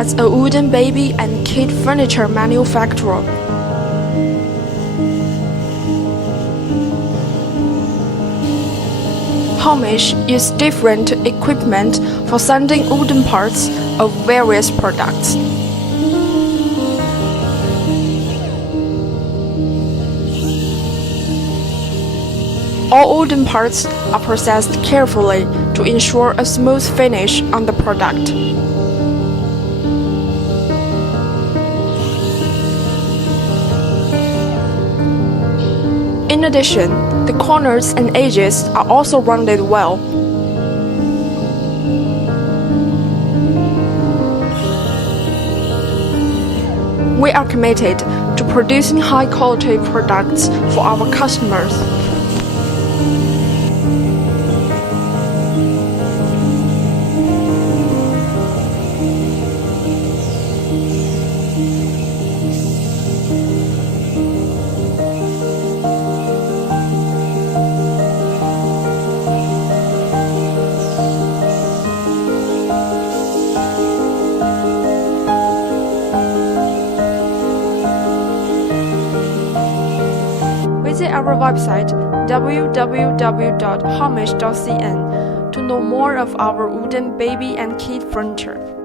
as a wooden baby and kid furniture manufacturer. Homish uses different equipment for sanding wooden parts of various products. All wooden parts are processed carefully to ensure a smooth finish on the product. In addition, the corners and edges are also rounded well. We are committed to producing high-quality products for our customers. Visit our website www.homish.cn to know more of our wooden baby and kid furniture.